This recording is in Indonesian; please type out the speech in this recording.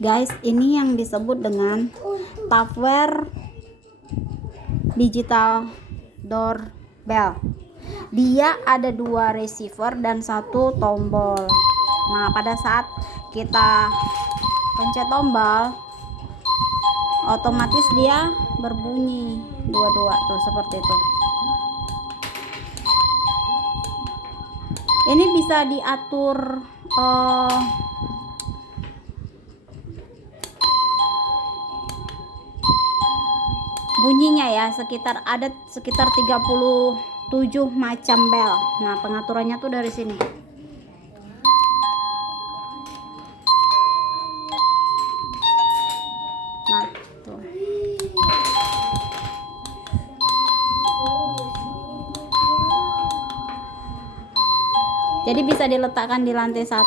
Guys, ini yang disebut dengan Tupperware digital doorbell. Dia ada 2 receiver dan 1 tombol. Nah, pada saat kita pencet tombol, otomatis dia berbunyi dua-dua tuh, seperti itu. Ini bisa diatur bunyinya ya, ada sekitar 37 macam bel. Nah, pengaturannya tuh dari sini. Nah, tuh. Jadi bisa diletakkan di lantai 1